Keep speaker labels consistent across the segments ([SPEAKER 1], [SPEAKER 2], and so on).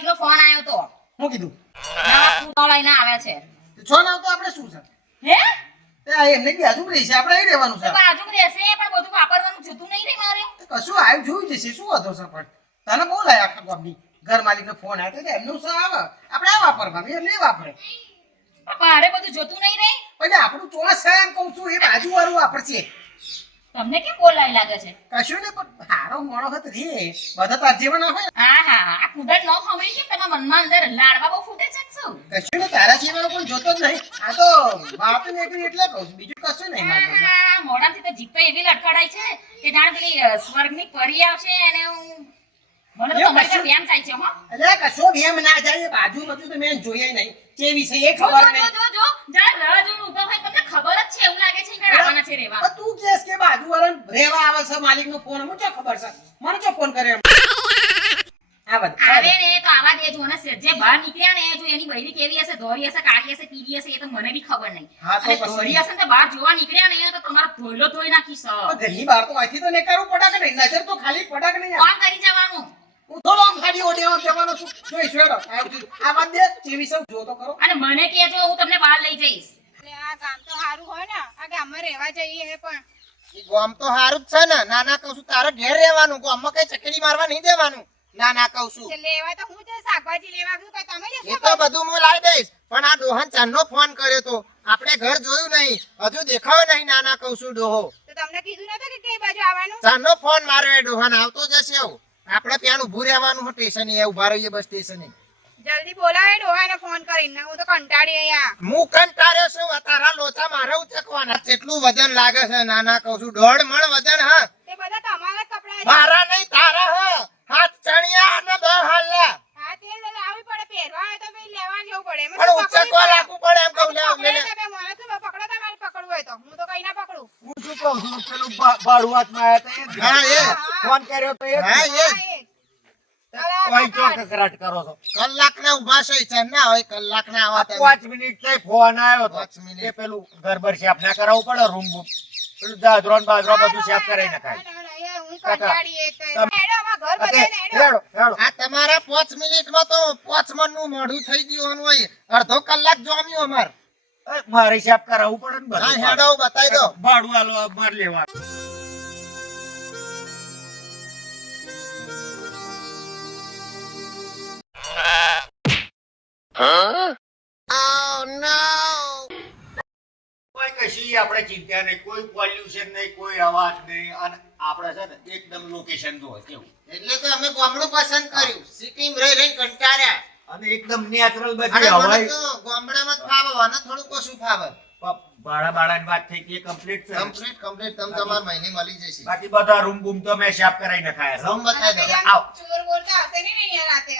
[SPEAKER 1] માલિકનો ફોન આવ્યો તો.
[SPEAKER 2] હું કીધું?
[SPEAKER 1] નવા લઈને આવ્યા છે.
[SPEAKER 2] છ ના તો આપણે શું છે?
[SPEAKER 1] હે?
[SPEAKER 2] એમને બી હજુ આપણે અહીં રહેવાનું છે.
[SPEAKER 1] બાજુ રહેશે પણ બધું વાપરવાનું જતું નહીં રે મારે.
[SPEAKER 2] કશું આવ્યું જોઈ જશે શું હતો સર પણ? તને બહુ લાય આખા ગામની. ઘર માલિકનો ફોન આવ્યો તો એમનું શું આવે? આપણે આ વાપરવાનું એ નહીં વાપરે.
[SPEAKER 1] મારે બધું જોતું નહીં રે.
[SPEAKER 2] પણ આપણું ચોસ છે એમ કહું છું એ બાજુ વાળું વાપરશે.
[SPEAKER 1] તમને કેમ બોલાય લાગે છે?
[SPEAKER 2] કશું ને પણ હારો મોણો હત રે. બધા તાર જેવા ના હોય.
[SPEAKER 1] હા હા આ કુદરત ન સાંભળી કે તમારા મનમાં અંદર લાડવા બહુ ફૂટે છે શું?
[SPEAKER 2] કશું ને તારા જેવાનો પણ જોતો જ નહીં. આ તો વાત નીકળી એટલે કહું બીજું કશું નહીં જોડે.
[SPEAKER 1] આ તો જીપ એવી લટકડાય છે કે જાણે પેલી સ્વર્ગ સ્વર્ગની પરી આવશે અને હું મને તો તમારી પર થાય છે હો.
[SPEAKER 2] એટલે કશો ભી ના જાય બાજુ બધું તો મેં જોઈએ નહીં. એ ખબર નહીં.
[SPEAKER 1] જો જો જાણે રાહ જોઈને ઊભા હોય તમને ખબર જ છે એવું લાગે છે કે આવવાના છે રેવા
[SPEAKER 2] તું કેસ કે બાજુ રેવા આવે છે માલિક ફોન મને શું ખબર છે? મને શું ફોન કરે એમ? આ બધ
[SPEAKER 1] આવે ને તો આવા દેજો અને જે બહાર નીકળ્યા ને જો એની બૈરી કેવી હશે ધોરી હશે કાળી હશે પીળી હશે એ તો મને બી ખબર નહીં. અને ધોરી હશે ને બહાર જોવા નીકળ્યા ને તો તમારો ધોઈલો ધોઈ નાખીશ.
[SPEAKER 2] ઘરની બહાર તો અહીંથી તો નીકળવું પડે નહીં? નજર તો ખાલી પડે નહીં?
[SPEAKER 1] કોણ કરી જવાનું?
[SPEAKER 2] થોડો ઓઢે છું. જોઈશ હેડો આ વાત દે જે વિશે જો તો ખરો.
[SPEAKER 1] અને મને કહેજો હું તમને બહાર લઈ જઈશ.
[SPEAKER 3] એટલે આ ગામ તો સારું હોય ને આ ગામમાં રહેવા જઈએ પણ.
[SPEAKER 4] ગામ તો હારું જ છે ને. નાના કહું છું તારે ઘેર રહેવાનું ગામમાં કઈ ચકડી મારવા નહીં દેવાનું. નાના કહું છું.
[SPEAKER 3] લેવા તો હું છે શાકભાજી લેવા ગયું કે તમે
[SPEAKER 4] એ તો બધું હું લાવી દઈશ. પણ આ ડોહન ચાંદનો ફોન કર્યો તો આપણે ઘર જોયું નહીં. હજુ દેખાયો નહીં નાના કહું છું ડોહો.
[SPEAKER 3] તો તમને કીધું નતું કે કઈ બાજુ આવવાનું?
[SPEAKER 4] ચાંદનો ફોન માર્યો એ ડોહન આવતો જશે આવું. આપણે ત્યાં ઉભું રહેવાનું સ્ટેશન એ ઊભા રહીએ બસ સ્ટેશન.
[SPEAKER 3] જલ્દી બોલાવે ડોહાને ફોન કરીને હું તો કંટાળી અહીંયા.
[SPEAKER 4] હું કંટાળ્યો છું તારા લોચા મારે ઉચકવાના કેટલું વજન લાગે છે નાના કહું છું. દોઢ મણ વજન હા.
[SPEAKER 3] તે બધા તમારા કપડા.
[SPEAKER 4] મારા નહીં તારા હા. હાથ ચણિયા અને દો હાલ્યા.
[SPEAKER 3] લાવવી પડે પહેરવા તો પછી લેવા જવું પડે એમાં
[SPEAKER 4] પણ
[SPEAKER 3] તો પકડવી પડે.
[SPEAKER 4] એમ કહું લે
[SPEAKER 3] પકડે
[SPEAKER 4] લે
[SPEAKER 3] મને તો પકડો તમારે પકડવું હોય તો હું તો કઈ ના પકડું
[SPEAKER 5] હું શું કહું છું પેલું ભાડું હાથમાં આયા તા એ
[SPEAKER 4] હા, એ
[SPEAKER 5] ફોન કર્યો તો એ
[SPEAKER 4] હા એ જ.
[SPEAKER 3] હા, એ જ. અલા,
[SPEAKER 5] કોઈ ચો
[SPEAKER 3] પકડ.
[SPEAKER 5] કકરાટ કરો છો
[SPEAKER 4] કલાક ના ઊભા છે ચાર ના હોય કલાક ના આવા તમે.
[SPEAKER 5] પાંચ મિનિટ થઈ ફોન આવ્યો
[SPEAKER 4] પાંચ મિનિટ.
[SPEAKER 5] એ પેલું ગરબર સાફ ના કરાવવું પડે રૂમ બુમ પેલું દાદરો ને બાજરો બધું સાફ કરાવી નખાય
[SPEAKER 4] આ તમારા પાંચ મિનિટમાં તો પાંચ મનનું મોઢું થઈ ગયું હોય અડધો કલાક જોમ્યું અમાર.
[SPEAKER 5] એ, મારે સાફ કરાવવું પડે ને
[SPEAKER 4] હા હેડો બતાવી દો.
[SPEAKER 5] ભાડું આલો માર લેવા કોઈ કશી આપણે ચિંતા નહીં કોઈ પોલ્યુશન નહીં કોઈ અવાજ નહીં અને આપણે છે ને એકદમ લોકેશન જો કેવું?
[SPEAKER 4] એટલે તો અમે ગામડું પસંદ કર્યું. સિટી રહી રહી કંટાળ્યા.
[SPEAKER 5] અને એકદમ નેચરલ બધી હવાઈ.
[SPEAKER 4] ગામડામાં જ ફાવે અને થોડું કશું ફાવે.
[SPEAKER 5] ભાડા ભાડાની વાત થઈ કે કમ્પ્લીટ છે?
[SPEAKER 4] કમ્પ્લીટ કમ્પ્લીટ તમ તમાર મહિને મળી જશે.
[SPEAKER 5] બાકી બધા રૂમ બૂમ તો મેં સાફ કરાવી નખાયા
[SPEAKER 4] રૂમ બતાવી દો.
[SPEAKER 5] આવ.
[SPEAKER 3] ચોર બોલતા હશે નહીં ને અહીંયા રાતે.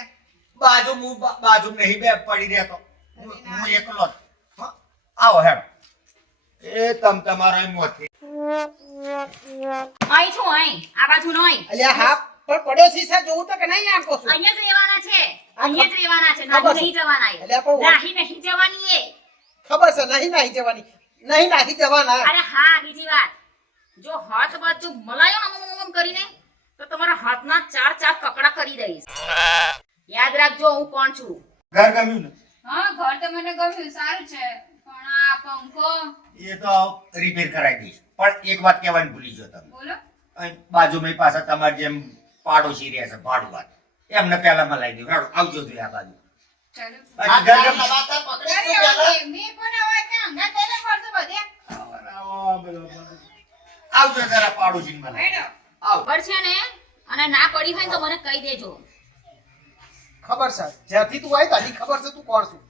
[SPEAKER 5] બાજુ હું બાજુ નહીં બે પડી રહેતો. હું એકલો આવો હેડ. એ તમ તમારા મોથી.
[SPEAKER 1] અહીં છું અહીં. આ બાજુ નો અહીં
[SPEAKER 2] અલ્યા હા પણ પડોશી સા જોઉં તો કે નહીં આમ કહું
[SPEAKER 1] અહીંયા જ રહેવાના છે. અહીંયા જ રહેવાના છે. નાહી નહીં જવાના
[SPEAKER 2] પણ-
[SPEAKER 1] નાહી નહીં જવાની એ.
[SPEAKER 2] ખબર છે નહીં નાહી જવાની. નહીં નાહી જવાના.
[SPEAKER 1] અરે હા બીજી વાત. જો હાથ બાજુ મલાયો ને આમ આમ કરીને તો તમારા હાથના ચાર ચાર કકડા કરી દઈશ. યાદ રાખજો હું કોણ છું.
[SPEAKER 5] ઘર ગમ્યું ને?
[SPEAKER 3] હા ઘર તો મને ગમ્યું. સારું છે. પંખો
[SPEAKER 5] એ તો રિપેર કરાવી દઈશ. પણ એક વાત કહેવાની ભૂલી ગયો તમે.
[SPEAKER 3] બોલો.
[SPEAKER 5] અહીં બાજુમાં પાછા તમારે જેમ પાડોશી રહ્યા છે ભાડું વાત. એમને પહેલા મલાઈ દઉં. હેડો આવજો જોઈએ આ બાજુ.
[SPEAKER 3] મેં.
[SPEAKER 5] આવજો જરા પાડોશી
[SPEAKER 1] ખબર છે ને? અને ના પડી હોય તો મને કહી દેજો.
[SPEAKER 2] ખબર છે. જ્યાંથી તું આવી તારી ખબર છે તું કોણ છું.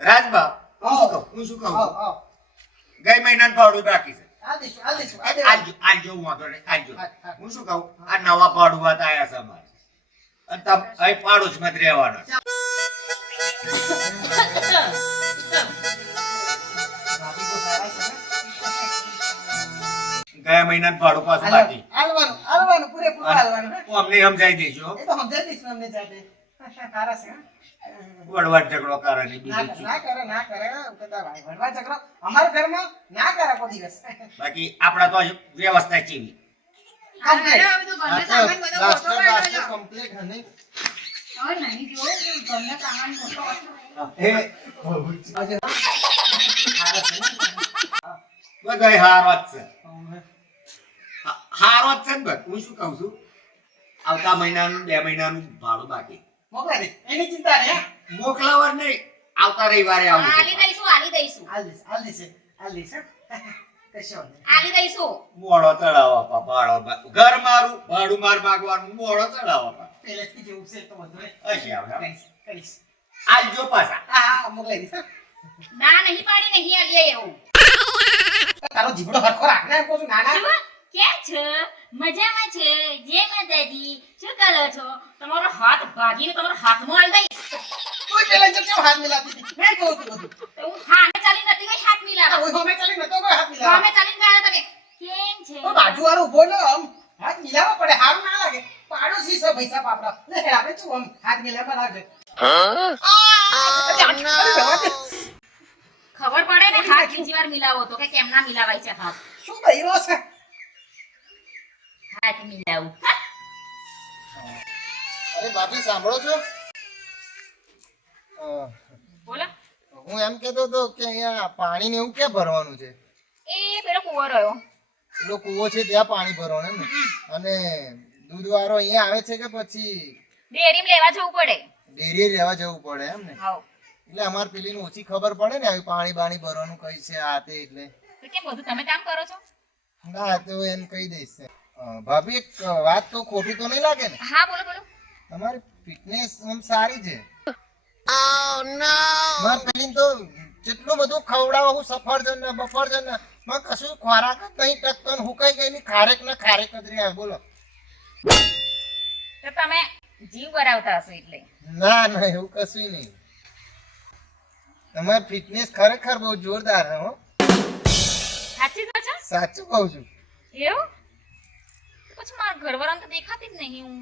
[SPEAKER 5] રાજબા હું શું કહું? હું શું ગઈ મહિનાનું ભાડું બાકી છે. આલજો આલજો હું વાંધો નહીં આલજો
[SPEAKER 2] હા, હા.
[SPEAKER 5] હું શું કહું? આ નવા ભાડું વાત આવ્યા છે અમારે. અને તમ અહીં પાડોશમાં જ રહેવાના? ગયા મહિના ભાડું પાછું બાકી. અમને સમજાઈ
[SPEAKER 2] તો સમજાઈ દઈશું અમને જાતે?
[SPEAKER 5] વડવાટ ઝઘડો કરે ને
[SPEAKER 2] ના
[SPEAKER 5] બીજું
[SPEAKER 2] ના કરે ના કરે બધા ભાઈ ભણવા ઝઘડો અમારા ઘરમાં ના કરે કોઈ દિવસ.
[SPEAKER 5] બાકી આપડા તો વ્યવસ્થા ચેવી.
[SPEAKER 3] બધો
[SPEAKER 5] હારો જ છે. હા- હારો જ છે ને હું શું કહું છું? આવતા મહિનાનું બે મહિનાનું ભાડું બાકી.
[SPEAKER 2] મોકલાઈ દે. એની ચિંતા નહીં
[SPEAKER 5] મોકલાવર નહીં. આવતા રવિવારે આવું
[SPEAKER 1] આલી દઈશું આલી દઈશું.
[SPEAKER 2] હાલ દઈશ હાલ દઈશ હાલ કશો
[SPEAKER 1] આલી દઈશું.
[SPEAKER 5] મોડો ચડાવો આપા, ભાડો ઘર મારું ભાડું માર માગવાનું મોડો ચડાવો આપા.
[SPEAKER 2] પહેલેથી જેવું છે તો
[SPEAKER 5] હશે. આલજો પાછા.
[SPEAKER 2] હા મોકલાઈ દઈશ હા?
[SPEAKER 1] ના નહીં પાડી નહીં આલીએ એવું
[SPEAKER 2] તારો જીભડો હરખો રાખ ને એમ કહું છું ના ના.
[SPEAKER 1] ક્યાં છો? મજામાં છે? જય માતાજી શું કરો છો? તમારો હાથ ભાગીને તમારો હાથમાં આલ દઈશ
[SPEAKER 2] કોઈ પેલા કેમ હાથ મિલાતી મેં કહું છું
[SPEAKER 1] તો હું હાને ચાલી નથી કોઈ હાથ મિલાવા.
[SPEAKER 2] કોઈ હોમે ચાલી નતો કોઈ હાથ મિલાવા
[SPEAKER 1] અમે ચાલીને ગયા તમે કેમ છે?
[SPEAKER 2] તો બાજુ વાળો ઊભો ન આમ હાથ મિલાવવા પડે હાર ના લાગે. પાડોશી છે પૈસા પાપડા. લે આપણે તું આમ હાથ મિલાવા લાગે
[SPEAKER 1] ખબર પડે ને હાથ બીજી વાર મિલાવો તો કે કેમ ના મિલાવાય છે હાથ?
[SPEAKER 2] શું ભાઈ છે?
[SPEAKER 1] હાથ મિલાવું
[SPEAKER 4] અરે બાપી સાંભળો છો?
[SPEAKER 1] બોલો.
[SPEAKER 4] હું એમ કેતો હતો કે અહીંયા પાણી ને એવું ક્યાં ભરવાનું છે?
[SPEAKER 1] એ પેલો કુવો રહ્યો.
[SPEAKER 4] પેલો કૂવો છે ત્યાં પાણી ભરવાનું એમ ને? અને દૂધ વાળો અહીંયા આવે છે કે પછી
[SPEAKER 1] ડેરી લેવા જવું પડે.
[SPEAKER 4] ડેરીએ રહેવા જવું પડે એમ ને? એટલે અમારે પેલી ઓછી ખબર પડે ને આવી પાણી બાણી ભરવાનું કઈ છે આ તે એટલે.
[SPEAKER 1] કેમ બધું તમે કામ કરો છો?
[SPEAKER 4] ના તો એમ કહી દઈશ. ભાભી એક વાત તો ખોટી તો નહીં લાગે ને?
[SPEAKER 1] હા બોલો બોલો.
[SPEAKER 4] તમારી ફિટનેસ આમ સારી છે? મારે પેલી તો જેટલું બધું ખવડાવો હું સફરજન ને બફરજન ને માં કશું ખોરાક જ નહીં ટકતો ને હુકાઈ ગઈ ની ખારેક ને ખારેક જ રહ્યા બોલો.
[SPEAKER 1] તો તમે જીવ બરાવતા હશો એટલે.
[SPEAKER 4] ના ના એવું કશું નહીં. તમારી ફિટનેસ ખરેખર બહુ જોરદાર હો.
[SPEAKER 1] સાચી કહો છો?
[SPEAKER 4] સાચું કહું છું.
[SPEAKER 1] એવું? પછી મારા ઘરવાળાને તો દેખાતી જ નહીં હું.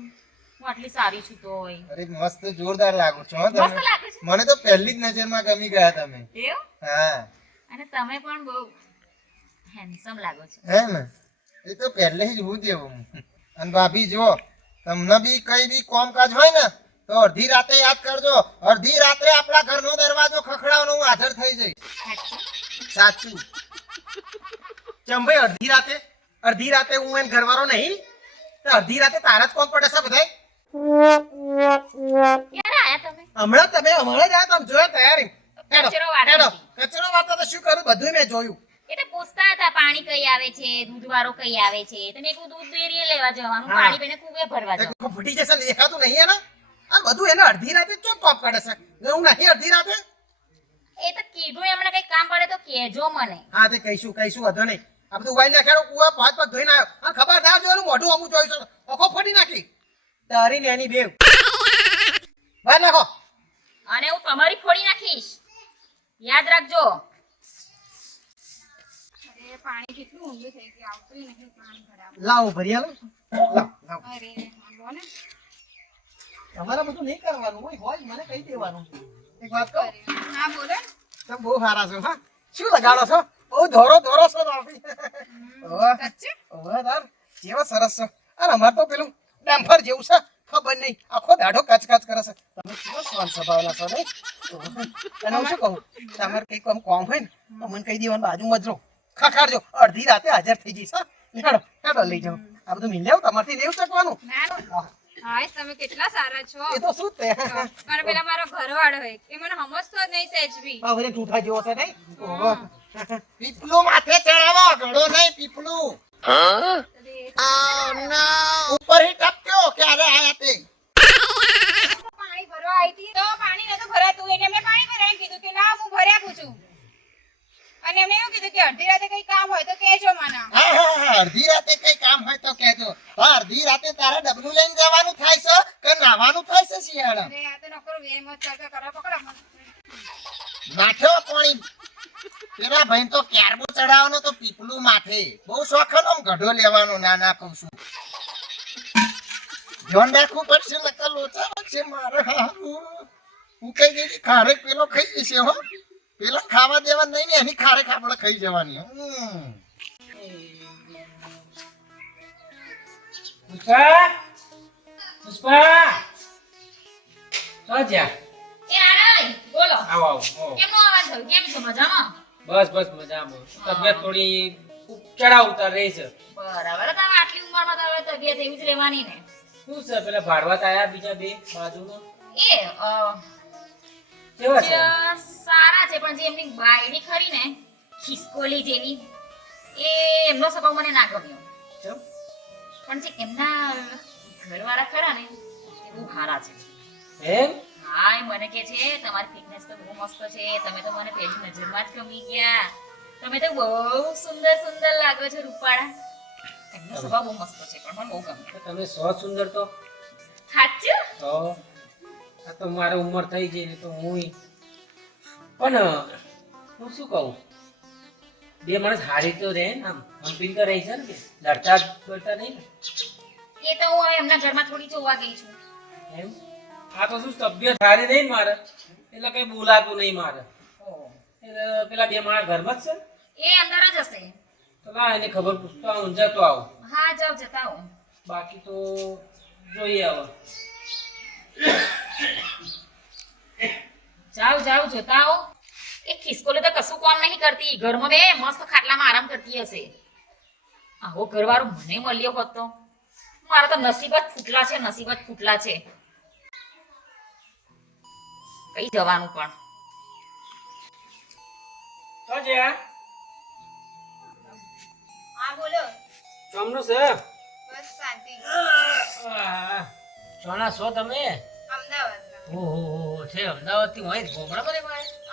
[SPEAKER 1] હું આટલી સારી છું તો હોય.
[SPEAKER 4] અરે મસ્ત જોરદાર લાગો છો હો
[SPEAKER 1] મસ્ત લાગે છે?
[SPEAKER 4] મને તો પહેલી જ નજરમાં ગમી ગયા તમે.
[SPEAKER 1] એવું?
[SPEAKER 4] હા.
[SPEAKER 1] અને તમે પણ બહુ હેન્ડસમ લાગો છો.
[SPEAKER 4] હે ને? એ તો પહેલે જ હું જેવું અને ભાભી જો તમને બી કઈ બી કામકાજ હોય ને તો અડધી રાતે યાદ કરજો. અડધી રાત્રે આપણા ઘરનો દરવાજો ખખડાવનો હું હાજર થઈ જઈશ.
[SPEAKER 1] સાચું?
[SPEAKER 2] ચંભાઈ ભાઈ અડધી રાતે? અડધી રાતે હું એને ઘરવાળો નહીં? અડધી રાતે તારા જ કોમ પડે છે બધાય?
[SPEAKER 1] ક્યારે આયા તમે?
[SPEAKER 2] હમણાં તમે હમણાં જ આયા તમે જોયા તૈયારી.
[SPEAKER 1] કચરો વાળતા
[SPEAKER 2] તો શું કરું? બધું મેં જોયું.
[SPEAKER 1] એટલે પૂછતા હતા પાણી કઈ આવે છે દૂધ વાળો કઈ આવે છે? તમે મેં દૂધ ડેરીએ લેવા જવાનું પાણી બેને કુવે ભરવા જવાનું.
[SPEAKER 2] ફૂટી જશે ને દેખાતું નહીં એના. આ બધું એને અડધી રાતે ચો ટોપ કાઢે છે? હું નહીં અડધી રાતે?
[SPEAKER 1] એ તો કીધું એમણે કઈ કામ પડે તો કેજો મને.
[SPEAKER 2] હા તે કહીશું કહીશું વધો નહીં. આ બધું વાઈ નાખ્યા કુવા પાંચ પાંચ ધોઈને આવ્યો. આ ખબરદાર જો એનું મોઢું અમુક જોઈશું આખો ફોડી નાખી. તારી ને એની બેવ. ભાઈ નાખો.
[SPEAKER 1] અને હું તમારી ફોડી નાખીશ. યાદ રાખજો.
[SPEAKER 3] પાણી કેટલું ઊંડું થઈ ગયું. આવતું નહીં પાણી ભરાવા.
[SPEAKER 2] લાવો ભરી આલો. લાવ લાવ.
[SPEAKER 3] અરે લો ને.
[SPEAKER 2] તમારે બધું નહીં કરવાનું હોય હોય મને કહી દેવાનું. એક વાત કહો?
[SPEAKER 3] ના બોલે.
[SPEAKER 2] તમે બહુ સારા છો હા? શું લગાડો છો? બહુ ધોરો ધોરો છો બાપી ઓહ તાર જેવો સરસ છો. અને અમાર તો પેલું ડેમ્ફર જેવું છે. ખબર નહીં. આખો દાઢો કાચ કરે છે. તમે કેવો સ્વાન સ્વભાવના છો ને. અને હું શું કહું? તમારે કંઈક આમ કોમ હોય ને તો મને કહી દેવાનું બાજુમાં જ રહો. ખખાડજો અડધી રાતે હાજર થઈ જઈશ હેડો હેડો લઈ જાઓ. આ બધું મિલ લેવું તમારથી લેવું ચકવાનું
[SPEAKER 3] હાય તમે કેટલા સારા છો.
[SPEAKER 2] એ તો શું તે?
[SPEAKER 3] પેલા મારો ઘરવાળો હોય એ મને સમજતો જ નહીં સહેજ બી
[SPEAKER 2] હવે ઠૂઠા જેવો છે નહીં? ઓહ.
[SPEAKER 4] પીપલું માથે ચડાવો ઘડો નહીં પીપલું ઉપર હી ટપક્યો ક્યારે આયા તે
[SPEAKER 3] પાણી ભરવા આવી હતી. તો પાણી નતું ભરાતું. એટલે એમને પાણી ભરાઈને કીધું કે ના હું ભર્યા પૂછું. અને એમને એવું કીધું કે અડધી રાતે કઈ કામ હોય તો કહેજો મને.
[SPEAKER 4] હા હા હા અડધી રાતે કઈ કામ હોય તો કહેજો. હા અડધી રાતે તારે ડબલું લઈને જવાનું થાય છે કે નાવાનું થાય છે શિયાળા?
[SPEAKER 3] અરે આ તો નકરો વેમ જ ચાલતા કરો પકડો
[SPEAKER 4] નાખ્યો પાણી. પેલા ભાઈ તો ક્યારબો ચડાવવાનો? તો પીપલું માથે. બહુ શોખ આમ ગઢો લેવાનો ના ના કહું છું. ધ્યાન રાખવું પડશે નકલ ઓછા લાગશે મારે હારું. હું કઈ ગઈ ખારેક પેલો ખાઈ જશે હો. પેલા ખાવા દેવા નહીં ને એની ખારેક આપણે ખાઈ જવાની. હમ.
[SPEAKER 2] પુષ્પા? પુષ્પા?
[SPEAKER 6] અચ્છા
[SPEAKER 1] કે આરાય બોલો.
[SPEAKER 6] આવો આવો
[SPEAKER 1] કેમ અવાજ કેમ છો? મજામાં?
[SPEAKER 6] બસ બસ મજામાં. તબિયત થોડી ચડાવ ઉતાર રહી છે.
[SPEAKER 1] બરાબર. તમે આટલી ઉંમરમાં તો હવે તબિયત એવી જ રહેવાની ને.
[SPEAKER 6] શું છે પેલા ભાડવા આયા બીજા બે બાજુમાં?
[SPEAKER 1] એ
[SPEAKER 6] કેવા છે?
[SPEAKER 1] સારા છે પણ જે એમની બાયડી ખરી ને ખિસકોલી જેવી એ એમનો સ્વભાવ મને ના ગમ્યો? પણ જે એમના ઘરવાળા ખરા ને એ બહુ સારા છે.
[SPEAKER 6] એમ?
[SPEAKER 1] હા એ મને કે છે તમારી ફિટનેસ તો બહુ મસ્ત છે. તમે તો મને પહેલી નજરમાં જ ગમી ગયા. તમે તો બહુ સુંદર સુંદર લાગો છો રૂપાળા. એમનો સ્વભાવ બહુ મસ્ત છે પણ મને બહુ
[SPEAKER 6] ગમે. તમે સો સુંદર તો?
[SPEAKER 1] સાચું?
[SPEAKER 6] તો? આ તો મારે ઉંમર થઈ ગઈ ને તો હું પણ હું શું કહું? બે માણસ હારી તો રહે ને આમ. હંપીને તો રહી છે ને લડતા બળતા નહીં ને?
[SPEAKER 1] એ તો હું એમના ઘરમાં થોડી જોવા ગઈ છું.
[SPEAKER 6] એમ? આ તો શું તબિયત સારી નહીં મારે? એટલે કઈ બોલાતું નહીં મારે. એટલે પેલા બે માણસ ઘરમાં જ છે
[SPEAKER 1] એ અંદર જ હશે.
[SPEAKER 6] તો ના એની ખબર પૂછતો આવું જતો આવું.
[SPEAKER 1] હા જાવ જતા આવું.
[SPEAKER 6] બાકી તો જોઈએ હવે.
[SPEAKER 1] જાવ જાવ જતા આવો. એ ખિસકોલે તો કશું કામ નહીં કરતી. ઘરમાં બે મસ્ત ખાટલામાં આરામ કરતી હશે. આવો ઘરવાળો મને મળ્યો હોત તો. મારા તો નસીબ જ ફૂટલા છે નસીબ જ ફૂટલા છે. કઈ જવાનું પણ.
[SPEAKER 6] તો છે
[SPEAKER 3] હા બોલો.
[SPEAKER 6] જમનું છે?
[SPEAKER 3] બસ શાંતિ.
[SPEAKER 6] આહ, છો તમે?
[SPEAKER 3] અમદાવાદમાં
[SPEAKER 6] ઓહો છે અમદાવાદથી હોય ગોમડા પર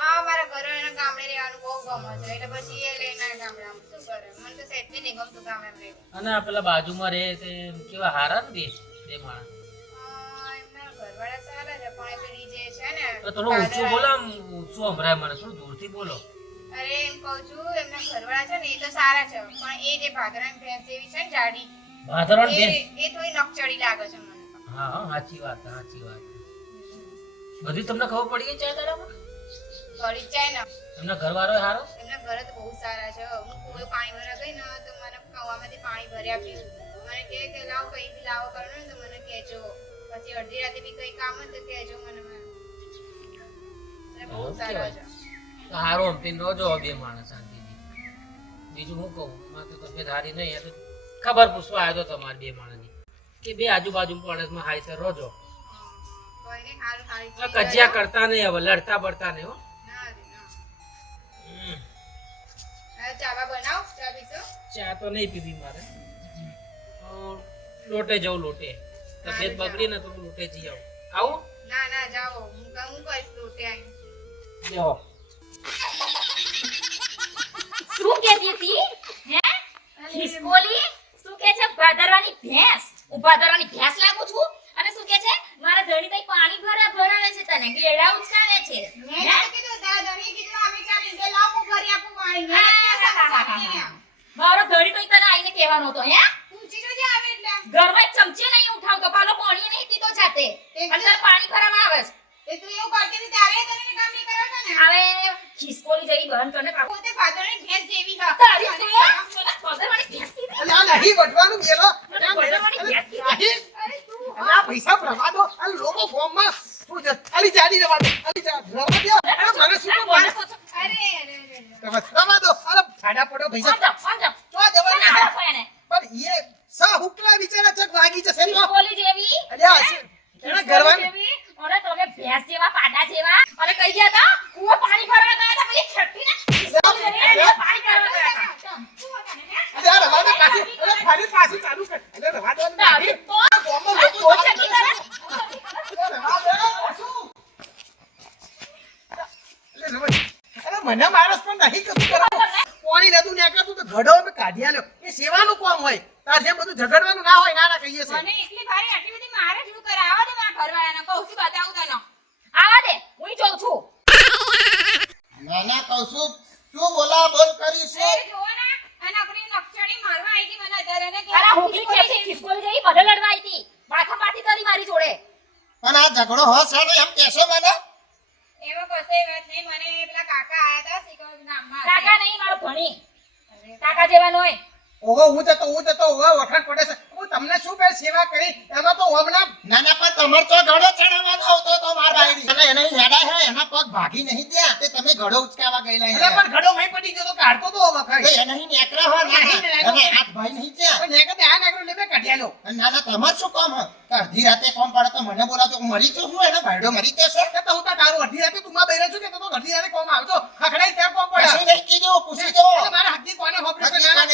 [SPEAKER 3] આ મારા ઘરે ગામડે રહેવાનું બહુ ગમે છે. એટલે પછી એ લઈને ગામડામાં શું કરે? મને તો સેટલી નહીં ગમતું ગામ
[SPEAKER 6] અને પેલા બાજુમાં રહે તે કેવા હારા ને બે બે માણસ.
[SPEAKER 3] સારા છે પણ એ પેલી જે છે ને
[SPEAKER 6] તો ઊંચું બોલો આમ ઊંચું સંભળાય મને થોડું જોરથી બોલો.
[SPEAKER 3] અરે એમ કહું છું એમના ઘરવાળા છે ને એ તો સારા છે પણ એ જે ભાદરાની ભેંસ જેવી છે ને જાડી
[SPEAKER 6] ભાદરણ
[SPEAKER 3] એ એ થોડી નકચડી લાગે છે મને.
[SPEAKER 6] હા હા સાચી વાત સાચી વાત. બધી તમને ખબર પડી ગઈ ચાય દાડામાં
[SPEAKER 3] જ જાય ને.
[SPEAKER 6] એમના ઘરવાળો હારો?
[SPEAKER 3] એમના ઘરે તો બહુ સારા છે. હું કોઈ પાણી ભરા ગઈ ને તો મને કવામાંથી પાણી ભર્યા પીવું મને કે લાવો કઈથી લાવો. કરો ને તો મને કહેજો. પછી અડધી રાતે બી કઈ કામ હોય તો કહેજો મને એટલે બહુ સારો છે.
[SPEAKER 6] હારો રોજો બે માણસ શાંતિથી. બીજું હું કહું? માં તો તબિયત હારી નહીં તો ખબર પૂછવા આવ્યો તો તમારે બે માણસની. કે બે આજુબાજુ માણસમાં હાઈ
[SPEAKER 3] સર
[SPEAKER 6] રોજો. કજિયા કરતા નહીં હવે લડતા બળતા નહીં હો.
[SPEAKER 3] ચા
[SPEAKER 6] તો નહીં પીવી મારે. લોટે જવું લોટે. તબિયત બગડી ને તો લૂટે જઈ આવું. આવું.
[SPEAKER 3] ના ના જાઓ. હું હું કહીશ લૂટે
[SPEAKER 6] જાઓ
[SPEAKER 1] શું કહેતી હતી? હે? ખિસકોલી શું કે છે? ભાદરવાની ભેંસ. હું ભાદરવાની ભેંસ લાગુ છું. અને શું કે છે? મારા ધણી તઈ પાણી ભરા ભરાવે છે તને ગેડા ઉચકાવે છે.
[SPEAKER 3] મેં કીધું અમે ચાલી ઘરે આપું પાણી.
[SPEAKER 1] મારો ધણી તઈ તને આઈને કહેવાનો હતો હે
[SPEAKER 3] પૂછી જોજે આવે એટલે
[SPEAKER 1] ઘરમાં ચમચી નહીં ઉઠાવતો પાલો પાણી નહીં પીતો જાતે. અંદર પાણી ભરવામાં આવે છે.
[SPEAKER 3] એ તું એવું કરતી હતી ત્યારે તને કામ નહીં કરાવતો ને?
[SPEAKER 1] હવે ખિસકોલી જેવી બહન તને
[SPEAKER 3] પોતે ભાદરની ભેંસ જેવી હા.
[SPEAKER 1] તારી તું ભેંસ
[SPEAKER 2] નહીં વટવાનું
[SPEAKER 3] તું
[SPEAKER 2] પૈસા પ્રવા દો. આ લોકો ફોર્મમાં શું છે ખાલી જાડી રવા દો. ખાલી જા- રવા દો. અરે મને શું કહો,
[SPEAKER 3] અરે અરે અરે અરે.
[SPEAKER 2] રવા રવા દો. અરે ફાડા પડો પૈસા
[SPEAKER 1] આમ જાઓ, આમ જાઓ.
[SPEAKER 2] તો જવાની
[SPEAKER 1] ના
[SPEAKER 2] પણ એ સા બિચારા ચક વાગી જશે ને
[SPEAKER 1] ખિસકોલી જેવી
[SPEAKER 2] અરે આ છે એના ઘરવાળી
[SPEAKER 1] જેવી, અને તમે ભેંસ જેવા પાડા જેવા અને કઈ ગયા હતા કૂવો પાણી ભરવા ગયા હતા પછી છઠ્ઠી ને ખિસકોલી જેવી એને પાણી ભરવા ગયા હતા
[SPEAKER 3] શું હતા ને, હે?
[SPEAKER 2] અરે આ રવા દો પાછી અરે ફાડી પાછી ચાલુ કર અરે રવા દો ને
[SPEAKER 1] તારી
[SPEAKER 2] નાની.
[SPEAKER 1] તો
[SPEAKER 2] આ ગામમાં લોકો
[SPEAKER 1] તું
[SPEAKER 2] જોવા
[SPEAKER 1] ચકી
[SPEAKER 2] મળે.
[SPEAKER 1] કરે.
[SPEAKER 2] અરે રવા દો, શું? અરે રવા દો. અરે મને માણસ પણ નહીં કશું કરવાનું. પાણી નતું નીકળતું તો ઘડો અમે કાઢી આલ્યો એ સેવાનું કામ હોય તાર જેમ બધું ઝઘડવાનું ના હોય ના ના કહીએ છે
[SPEAKER 3] મને એટલી ભારી આટલી બધી મારે જ શું કરે આવા દે મારા ઘરવાળાને કહું છું બતાવું તને
[SPEAKER 1] આવા દે હું જોઉં છું
[SPEAKER 4] નાના કહું છું શું બોલા બોલ કરીશું
[SPEAKER 3] અરે જુઓ ને આ નકરી નકચડી મારવા આવી ગઈ મને અત્યારે એને કે
[SPEAKER 1] અરે હુકલી ખેતી ખિસકોલી જેવી બધે લડવા આવી હતી માથા માથી કરી મારી જોડે
[SPEAKER 4] ઝઘડો હશે ને એમ કહેશો મને?
[SPEAKER 3] એવો કશે વાત નહીં મને પેલા કાકા આયા હતા શીખવ નામમાં
[SPEAKER 1] કાકા નહીં મારો ધણી કાકા જેવા નોય
[SPEAKER 2] ઓહો હું જતો હું જતો ઓહો વખાણ પડે છે. હું તમને શું બે સેવા કરી? એમાં તો હમણાં
[SPEAKER 4] નાના પણ તમારે તો ઘડો ચડાવવાનો આવતો તો મારા એને હેડાય હે એના પગ ભાગી નહીં ત્યાં તે તમે ઘડો ઉચકાવા ગયેલા
[SPEAKER 2] પણ ઘડો ભાઈ પડી ગયો તો કાઢતો તો વખત
[SPEAKER 4] એ નહીં નેકરા હોય
[SPEAKER 2] નહીં,
[SPEAKER 4] અને હાથ ભાઈ નહીં ત્યાં
[SPEAKER 2] તે.
[SPEAKER 4] અને ના તમારે શું કામ અડધી રાતે કોમ પાડે તો મને બોલાવજો મરી તો શું એને ભાઈડો મરી જશે
[SPEAKER 2] કે તો હું તો તારું અડધી રાતે તું માં બેરે છું કે તો તો અડધી રાતે કોમ આવજો. ખખડાઈ ત્યાં કોમ પડે.
[SPEAKER 4] શું નહીં કીધું પૂછી જો
[SPEAKER 2] મારા હાથથી કોને છે? ના,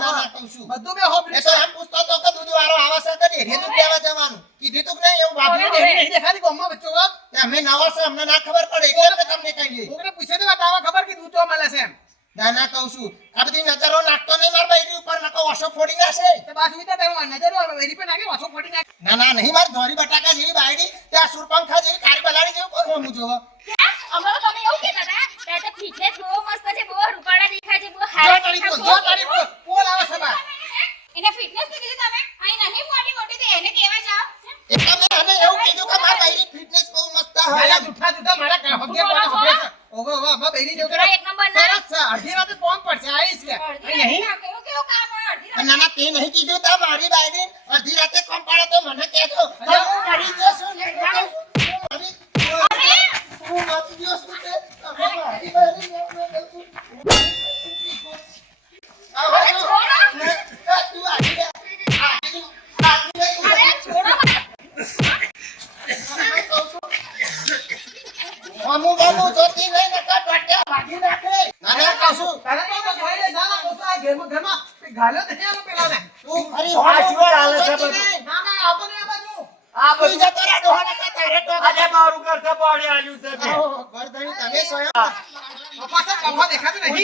[SPEAKER 2] ના. બધું મેં
[SPEAKER 4] તો એમ પૂછતો તો કે મારો આવા છે કરી ડેરીએ તું કેવા જવાનું કીધું તું કે નહીં એવું
[SPEAKER 2] બાપરે નહીં દેખાતી ગામમાં વચ્ચો વાત.
[SPEAKER 4] અમે નવા છે અમને ના ખબર પડે એટલે તમને કહીએ દઈએ
[SPEAKER 2] પૂછે તો વાત આવા ખબર કે તું તો મળે છે એમ.
[SPEAKER 4] ના ના કહું છું. આ બધી નજરો નાખતો નહીં માર બૈરી ઉપર નકો ઓશો ફોડી નાખે
[SPEAKER 2] તો બાજુ વિતા તારું નજર વેરી પર નાખે વાસો ફોડી નાખે.
[SPEAKER 4] ના ના નહીં માર ધોરી બટાકા જેવી બાયડી ત્યાં સુરપંખા જેવી કારી બલાડી જેવું કોણ હોમું જોવો
[SPEAKER 1] અમારો તમે એવું કહેતા હતા? કે તે ફિટનેસ બહુ મસ્ત છે બહુ રૂપાળા દેખાય છે બહુ હારા દેખાય
[SPEAKER 2] પોલ, જો તારી પોલ. પોલ આવે છે બહાર.
[SPEAKER 3] એને ફિટનેસ તો કીધું તમે અહીં નહીં મોટી મોટી તો એને કહેવા જાઓ
[SPEAKER 4] એટલે મેં એને એવું કીધું કે માર બૈરી ફિટનેસ બહુ મસ્ત હોય
[SPEAKER 2] મારા
[SPEAKER 4] એમ.
[SPEAKER 2] જૂઠા જૂઠા મારા કા- હગે કોને હગે છે. ઓવે, ઓવે, હવે બૈરી જેવું કરે.
[SPEAKER 1] એક નંબર ના.
[SPEAKER 2] સરસ છે. અડધી રાતે કોમ પડશે. આવીશ કે.
[SPEAKER 3] અડધી
[SPEAKER 2] અહીં
[SPEAKER 3] રાતે
[SPEAKER 2] નહીં.
[SPEAKER 3] કેવું કેવું કામ હોય અડધી રાતે
[SPEAKER 4] ના ના તે નહીં કીધું તા મારી બાયડી અડધી રાતે કોમ પાડે તો મને કહેજો તો હું મરી જશું ને હું કહું, હું મરી- હું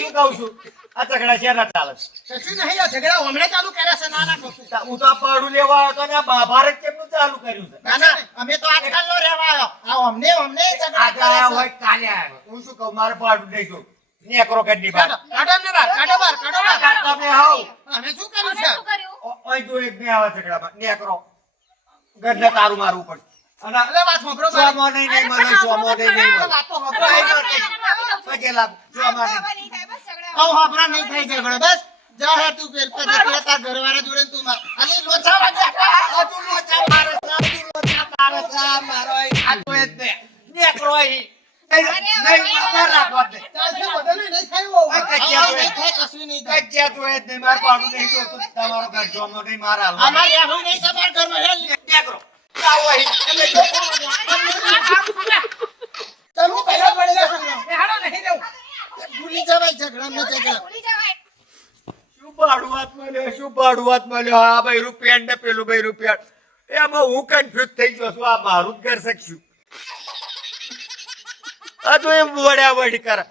[SPEAKER 4] નહીં. કહું છું
[SPEAKER 2] આ
[SPEAKER 5] ઝઘડા શેના ચાલે છે?
[SPEAKER 2] કશું નહીં, આ ઝઘડા હમણે ચાલુ કર્યા છે. ના, ના,
[SPEAKER 5] હું તો આ પાડું લેવા આવ્યો તો ને આ મહાભારત કેમનું ચાલુ કર્યું છે
[SPEAKER 4] ના ના અમે તો આજકાલનો રહેવા આવ્યો આ અમને અમને ઝઘડા
[SPEAKER 5] આજે
[SPEAKER 4] કરે
[SPEAKER 5] હોય કાલે આવ્યો હું શું કહું મારે પાડું નહીં નેકરો કરી
[SPEAKER 2] કાઢો, કાઢો એમને બહાર, કાઢો બહાર, કાઢો બહાર.
[SPEAKER 5] તમે હાવ
[SPEAKER 2] અમે શું કર્યું છે?
[SPEAKER 1] કર્યું
[SPEAKER 5] ઓય જો એક ને આવા ઝઘડામાં નેકરો ઘરને તારું મારવું પડે અને
[SPEAKER 2] અલે વાત મોકરો મારી.
[SPEAKER 5] સોમો નહીં નહીં મને સોમો નહીં નહીં
[SPEAKER 2] વાત તો
[SPEAKER 1] મોકરો.
[SPEAKER 5] પગે લાગ સોમો નહીં.
[SPEAKER 3] હવે નહીં
[SPEAKER 4] થઈ થાય ઝઘડો બસ જા હે તું પેલ પર જતી તાર ઘરવાળા જોડે તું માર અને લોચા વાગ્યા
[SPEAKER 5] આ તું લોચા મારે સા તું લોચા મારે સા મારો અહીં ખાતો એ. નેકરો દે. આ
[SPEAKER 4] આવું
[SPEAKER 5] જ નહીં જોતું. તમારો ઘર જોમો નહીં, મારે હાલવાનું.
[SPEAKER 4] નહીં તમારા ઘરમાં હેલ
[SPEAKER 5] નેકરો. આવો અહીં. એટલે જો.
[SPEAKER 4] તમે પહેલા પડી જશો
[SPEAKER 2] એ હાલો, નહીં જવું.
[SPEAKER 4] ભૂલી જવાય ઝઘડા ને ઝઘડા
[SPEAKER 3] ભૂલી જવાય
[SPEAKER 5] શું ભાડું હાથ મળ્યો શું લ્યો આ ભાઈ રૂપિયા ને પેલું બૈરું પેન્ટ એમાં હું કન્ફ્યુઝ થઈ ગયો છું આ મારું જ ઘર શકશું હજુ એમ વડ્યા વડી કરે.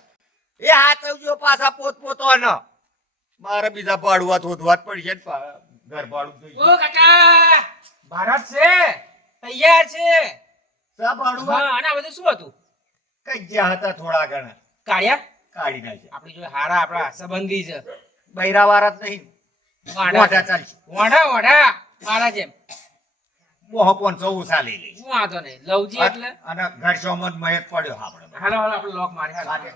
[SPEAKER 5] એ હાથવજો પાછા પોત પોતો ન મારે બીજા પાડવા થોધવા જ પડશે ને ઘર
[SPEAKER 6] ઓ કાકા ભારત છે? તૈયાર છે?
[SPEAKER 5] સા
[SPEAKER 6] હા
[SPEAKER 5] હાથ?
[SPEAKER 6] બધું શું હતું?
[SPEAKER 5] કઈ ગયા હતા થોડા ઘણા.
[SPEAKER 6] કાળિયા?
[SPEAKER 5] કાઢી નાખ્યા.
[SPEAKER 6] આપણી જો હારા આપણા સંબંધી છે.
[SPEAKER 5] બૈરા વાળા જ નહીં. મોઢા
[SPEAKER 6] મારા જેમ.
[SPEAKER 5] મોહ પોનસો ઉછા લઈ
[SPEAKER 6] શું વાંધો નહીં. લવજી એટલે?
[SPEAKER 5] અને ઘર ચોમન મહેત પડ્યો આપણે
[SPEAKER 6] હાલો હાલો આપણે લોક મારી.
[SPEAKER 5] હાલે.